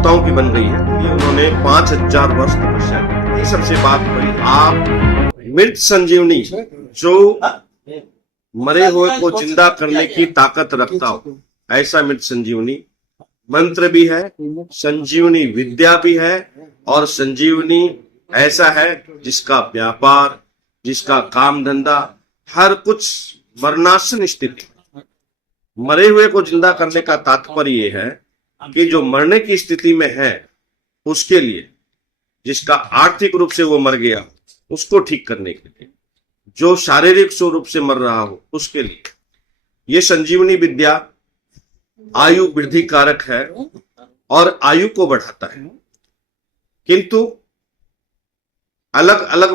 देवताओं की बन गई है। ये उन्होंने 5000 वर्ष तपस्या की। ये सबसे बात बड़ी, आप मृत संजीवनी, जो मरे हुए को जिंदा करने की ताकत रखता हो, ऐसा मृत संजीवनी मंत्र भी है, संजीवनी विद्या भी है, और संजीवनी ऐसा है जिसका व्यापार, जिसका काम धंधा, हर कुछ मरणासन स्थिति। मरे हुए को जिंदा करने का तात्पर्य यह है कि जो मरने की स्थिति में है उसके लिए, जिसका आर्थिक रूप से वो मर गया उसको ठीक करने के लिए, जो शारीरिक रूप से मर रहा हो उसके लिए, ये संजीवनी विद्या आयु वृद्धि कारक है और आयु को बढ़ाता है। किंतु अलग अलग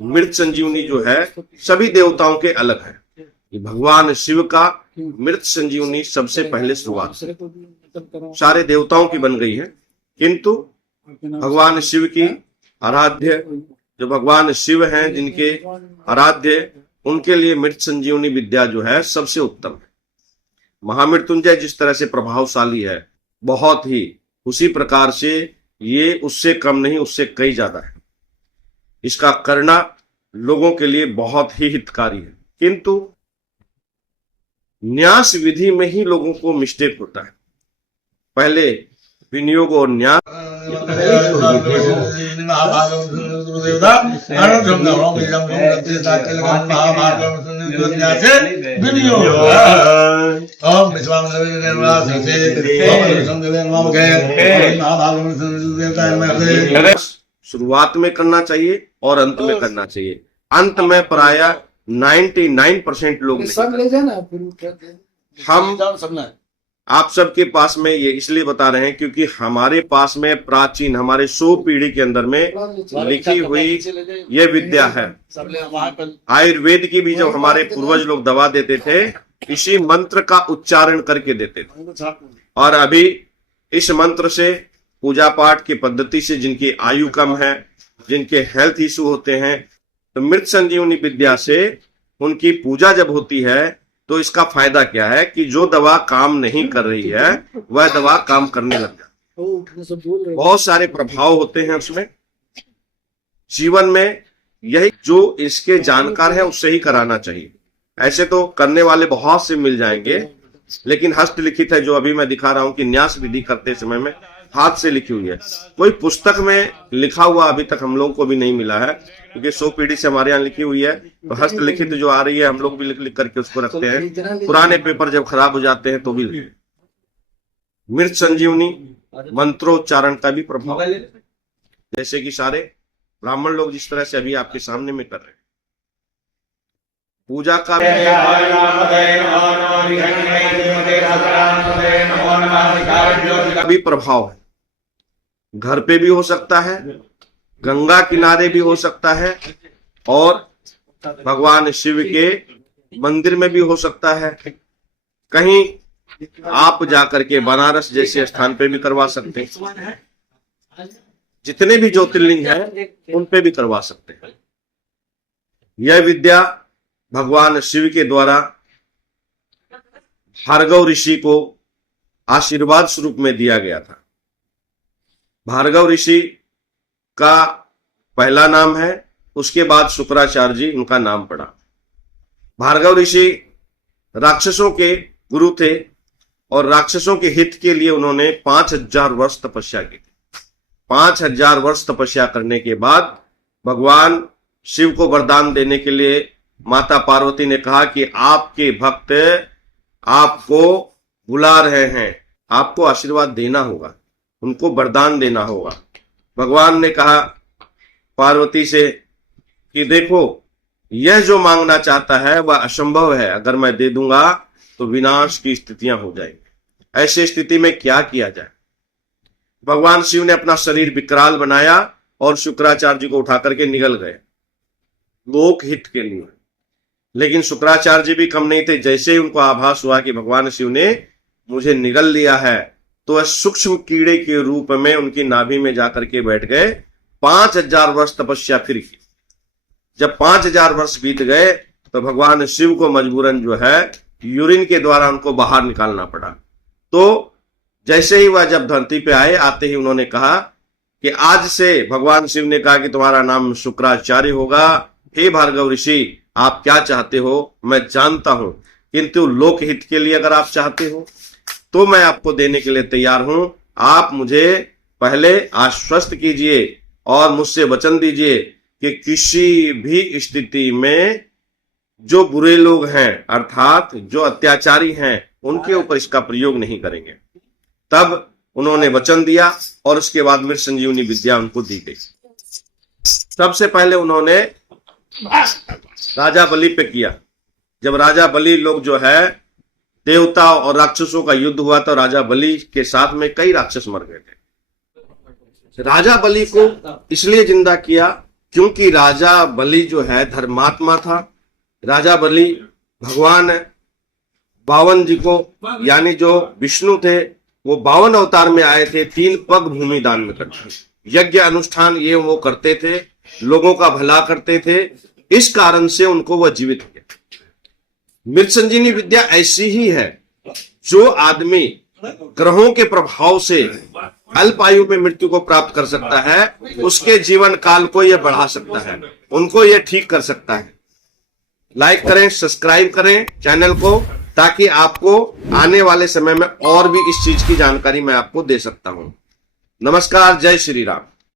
मृत संजीवनी जो है सभी देवताओं के अलग है। ये भगवान शिव का मृत संजीवनी सबसे पहले शुरुआत सारे देवताओं की बन गई है, किंतु भगवान शिव की आराध्य, जो भगवान शिव हैं जिनके आराध्य, उनके लिए मृत संजीवनी विद्या जो है सबसे उत्तम है। महामृत्युंजय जिस तरह से प्रभावशाली है बहुत ही, उसी प्रकार से ये उससे कम नहीं, उससे कई ज्यादा है। इसका करना लोगों के लिए बहुत ही हितकारी है, किंतु न्यास विधि में ही लोगों को मिस्टेक होता है। पहले विनियोग और न्यास शुरुआत में करना चाहिए और अंत में करना चाहिए। अंत में प्रायः 99% लोग हम आप सबके पास में ये इसलिए बता रहे हैं क्योंकि हमारे पास में प्राचीन, हमारे 100 पीढ़ी के अंदर में लिखी हुई ये विद्या है। आयुर्वेद की भी जब हमारे पूर्वज लोग दवा देते थे, इसी मंत्र का उच्चारण करके देते थे। और अभी इस मंत्र से, पूजा पाठ की पद्धति से जिनकी आयु कम है, जिनके हेल्थ इशू होते हैं, तो मृत संजीवनी विद्या से उनकी पूजा जब होती है तो इसका फायदा क्या है कि जो दवा काम नहीं कर रही है वह दवा काम करने लग जाती है। बहुत सारे प्रभाव होते हैं उसमें। जीवन में यही जो इसके जानकार है उससे ही कराना चाहिए। ऐसे तो करने वाले बहुत से मिल जाएंगे, लेकिन हस्तलिखित है, जो अभी मैं दिखा रहा हूं कि न्यास विधि करते समय में हाथ से लिखी हुई है। कोई पुस्तक में लिखा हुआ अभी तक हम लोगों को भी नहीं मिला है, क्योंकि 100 पीढ़ी से हमारे यहाँ लिखी हुई है। तो हस्तलिखित जो आ रही है हम लोग भी लिख लिख करके उसको रखते हैं। पुराने पेपर जब खराब हो जाते हैं तो भी। मृत संजीवनी मंत्रोच्चारण का भी प्रभाव, जैसे कि सारे ब्राह्मण लोग जिस तरह से अभी आपके सामने में कर रहे हैं, पूजा का भी प्रभाव है। घर पे भी हो सकता है, गंगा किनारे भी हो सकता है, और भगवान शिव के मंदिर में भी हो सकता है। कहीं आप जाकर के बनारस जैसे स्थान पे भी करवा सकते हैं। जितने भी ज्योतिर्लिंग हैं उन पे भी करवा सकते हैं। यह विद्या भगवान शिव के द्वारा भार्गव ऋषि को आशीर्वाद स्वरूप में दिया गया था। भार्गव ऋषि का पहला नाम है, उसके बाद शुक्राचार्य जी उनका नाम पड़ा। भार्गव ऋषि राक्षसों के गुरु थे और राक्षसों के हित के लिए उन्होंने 5000 वर्ष तपस्या की। 5000 वर्ष तपस्या करने के बाद भगवान शिव को वरदान देने के लिए माता पार्वती ने कहा कि आपके भक्त आपको बुला रहे हैं, आपको आशीर्वाद देना होगा, उनको वरदान देना होगा। भगवान ने कहा पार्वती से कि देखो, यह जो मांगना चाहता है वह असंभव है, अगर मैं दे दूंगा तो विनाश की स्थितियां हो जाएंगी। ऐसी स्थिति में क्या किया जाए? भगवान शिव ने अपना शरीर विकराल बनाया और शुक्राचार्य जी को उठा करके निकल गए लोक हित के लिए। लेकिन शुक्राचार्य जी भी कम नहीं थे। जैसे ही उनको आभास हुआ कि भगवान शिव ने मुझे निगल लिया है, तो वह सूक्ष्म कीड़े के रूप में उनकी नाभि में जाकर के बैठ गए। 5000 वर्ष तपस्या फिर की। जब 5000 वर्ष बीत गए तो भगवान शिव को मजबूरन जो है यूरिन के द्वारा उनको बाहर निकालना पड़ा। तो जैसे ही वह जब धरती पे आए, आते ही उन्होंने कहा कि आज से भगवान शिव ने कहा कि तुम्हारा नाम शुक्राचार्य होगा। हे भार्गव ऋषि, आप क्या चाहते हो मैं जानता हूं, किंतु लोकहित के लिए अगर आप चाहते हो तो मैं आपको देने के लिए तैयार हूं। आप मुझे पहले आश्वस्त कीजिए और मुझसे वचन दीजिए कि किसी भी स्थिति में जो बुरे लोग हैं अर्थात जो अत्याचारी हैं उनके ऊपर इसका प्रयोग नहीं करेंगे। तब उन्होंने वचन दिया और उसके बाद मृत संजीवनी विद्या उनको दी गई। सबसे पहले उन्होंने राजा बलि पे किया। जब राजा बलि लोग जो है देवता और राक्षसों का युद्ध हुआ तो राजा बलि के साथ में कई राक्षस मर गए थे। राजा बलि को इसलिए जिंदा किया क्योंकि राजा बलि जो है धर्मात्मा था। राजा बलि भगवान 52 जी को यानी जो विष्णु थे वो 52 अवतार में आए थे, 3 पग भूमि दान में करते, यज्ञ अनुष्ठान ये वो करते थे, लोगों का भला करते थे। इस कारण से उनको वह जीवित किया। मृत संजीवनी विद्या ऐसी ही है, जो आदमी ग्रहों के प्रभाव से अल्प आयु में मृत्यु को प्राप्त कर सकता है, उसके जीवन काल को यह बढ़ा सकता है, उनको यह ठीक कर सकता है। लाइक करें, सब्सक्राइब करें चैनल को, ताकि आपको आने वाले समय में और भी इस चीज की जानकारी मैं आपको दे सकता हूं। नमस्कार, जय श्री राम।